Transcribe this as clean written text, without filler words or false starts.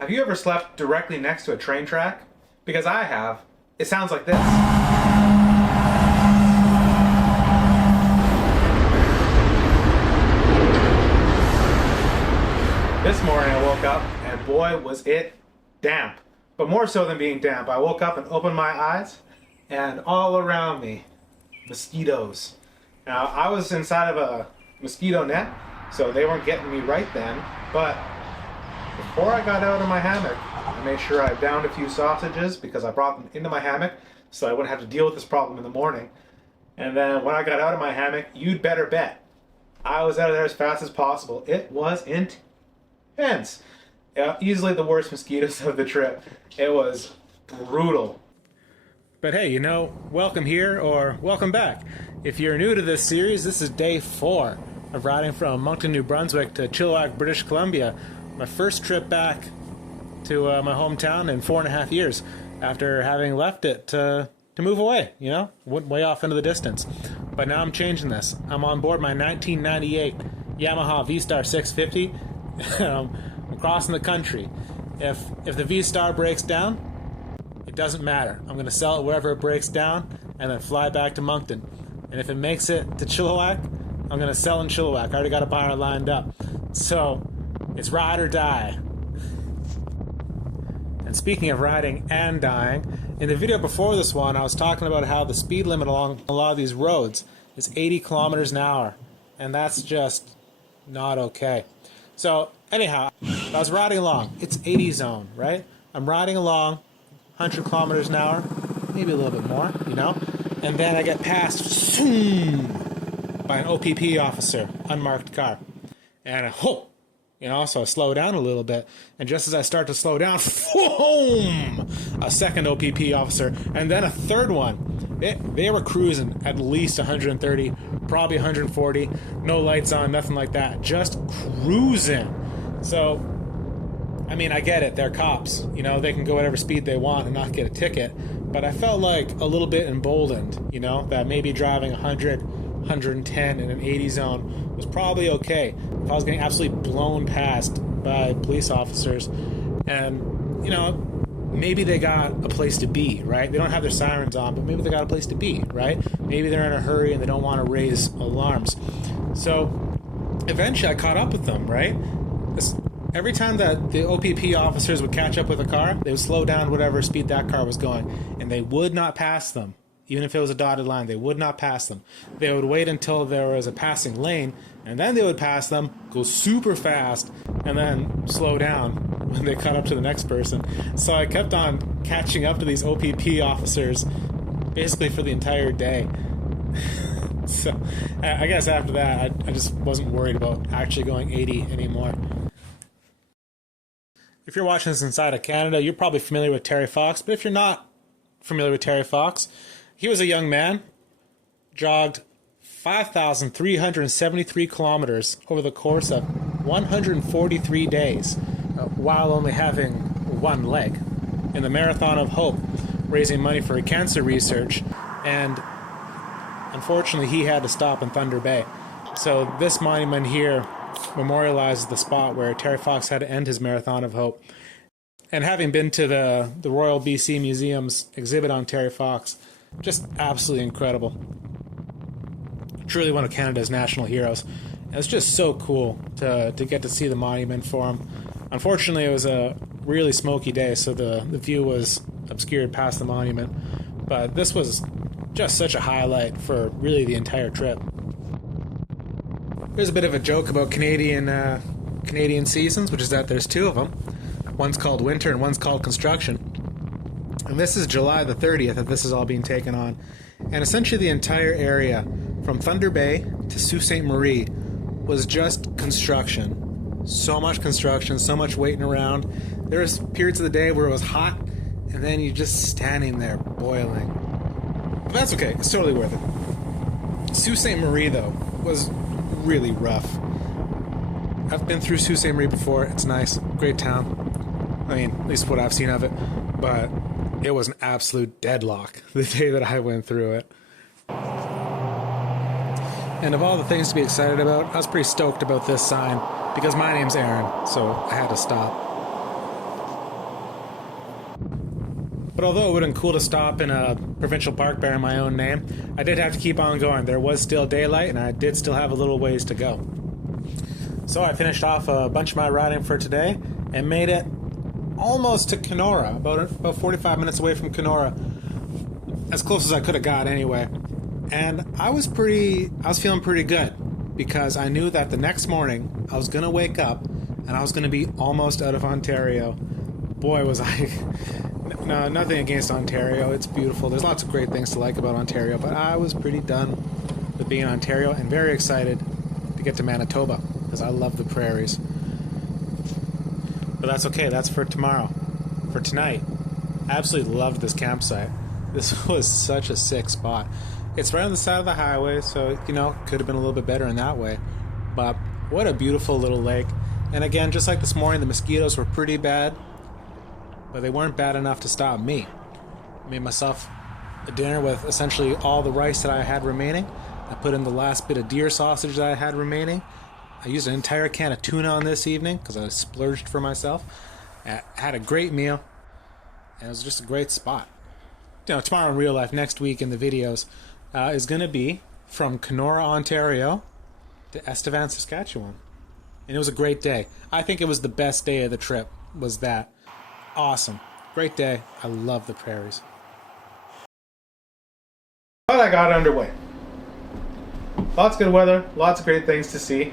Have you ever slept directly next to a train track? Because I have. It sounds like this. This morning I woke up and boy was it damp. But more so than being damp, I woke up and opened my eyes and all around me, mosquitoes. Now I was inside of a mosquito net, so they weren't getting me right then, but before I got out of my hammock, I made sure I downed a few sausages because I brought them into my hammock so I wouldn't have to deal with this problem in the morning. And then when I got out of my hammock, you'd better bet I was out of there as fast as possible. It was intense. Easily the worst mosquitoes of the trip. It was brutal. But hey, you know, welcome here or welcome back. If you're new to this series, this is day 4 of riding from Moncton, New Brunswick to Chilliwack, British Columbia. My first trip back to my hometown in 4.5 years after having left it to move away, you know, went way off into the distance. But now I'm changing this. I'm on board my 1998 Yamaha V-Star 650. I'm crossing the country. If the V-Star breaks down, it doesn't matter. I'm going to sell it wherever it breaks down and then fly back to Moncton. And if it makes it to Chilliwack, I'm going to sell in Chilliwack. I already got a buyer lined up. So it's ride or die. And speaking of riding and dying, in the video before this one, I was talking about how the speed limit along a lot of these roads is 80 kilometers an hour. And that's just not okay. So anyhow, I was riding along. It's 80 zone, right? I'm riding along 100 kilometers an hour, maybe a little bit more, you know? And then I get passed by an OPP officer, unmarked car. And I you know, so I slow down a little bit. And just as I start to slow down, boom! A second OPP officer, and then a third one. They were cruising at least 130, probably 140. No lights on, nothing like that. Just cruising. So, I mean, I get it. They're cops. You know, they can go whatever speed they want and not get a ticket. But I felt like a little bit emboldened, you know, that maybe driving 100, 110 in an 80 zone was probably okay. If I was getting absolutely blown past by police officers, and, you know, maybe they got a place to be, right? They don't have their sirens on, but maybe they got a place to be, right? Maybe they're in a hurry and they don't want to raise alarms. So eventually I caught up with them, right? Every time that the OPP officers would catch up with a car, they would slow down whatever speed that car was going, and they would not pass them. Even if it was a dotted line, they would not pass them. They would wait until there was a passing lane, and then they would pass them, go super fast, and then slow down when they caught up to the next person. So I kept on catching up to these OPP officers basically for the entire day. So I guess after that, I just wasn't worried about actually going 80 anymore. If you're watching this inside of Canada, you're probably familiar with Terry Fox, but if you're not familiar with Terry Fox, he was a young man, jogged 5,373 kilometers over the course of 143 days, while only having one leg, in the Marathon of Hope, raising money for cancer research, and unfortunately he had to stop in Thunder Bay. So this monument here memorializes the spot where Terry Fox had to end his Marathon of Hope. And having been to the Royal BC Museum's exhibit on Terry Fox, just absolutely incredible. Truly one of Canada's national heroes. And it's just so cool to get to see the monument for him. Unfortunately, it was a really smoky day, so the view was obscured past the monument. But this was just such a highlight for really the entire trip. There's a bit of a joke about Canadian seasons, which is that there's 2 of them. One's called winter and one's called construction. And this is July the 30th that this is all being taken on. And essentially the entire area from Thunder Bay to Sault Ste. Marie was just construction. So much construction, so much waiting around. There was periods of the day where it was hot, and then you're just standing there boiling. But that's okay, it's totally worth it. Sault Ste. Marie, though, was really rough. I've been through Sault Ste. Marie before. It's nice, great town. I mean, at least what I've seen of it. But it was an absolute deadlock the day that I went through it. And of all the things to be excited about, I was pretty stoked about this sign because my name's Aaron, so I had to stop. But although it would have been cool to stop in a provincial park bearing my own name, I did have to keep on going. There was still daylight, and I did still have a little ways to go. So I finished off a bunch of my riding for today and made it almost to Kenora, about 45 minutes away from Kenora, as close as I could have got anyway. And I was feeling pretty good, because I knew that the next morning I was going to wake up and I was going to be almost out of Ontario. Boy, was I... No, nothing against Ontario. It's beautiful. There's lots of great things to like about Ontario, but I was pretty done with being in Ontario and very excited to get to Manitoba, because I love the prairies. But that's okay. That's for tomorrow. For tonight, I absolutely loved this campsite. This was such a sick spot. It's right on the side of the highway, so, you know, could have been a little bit better in that way. But what a beautiful little lake. And again, just like this morning, the mosquitoes were pretty bad, but they weren't bad enough to stop me. I made myself a dinner with essentially all the rice that I had remaining. I put in the last bit of deer sausage that I had remaining. I used an entire can of tuna on this evening because I splurged for myself. I had a great meal, and it was just a great spot. You know, tomorrow in real life, next week in the videos, is going to be from Kenora, Ontario to Estevan, Saskatchewan. And it was a great day. I think it was the best day of the trip, was that. Awesome. Great day. I love the prairies. But I got underway. Lots of good weather, lots of great things to see.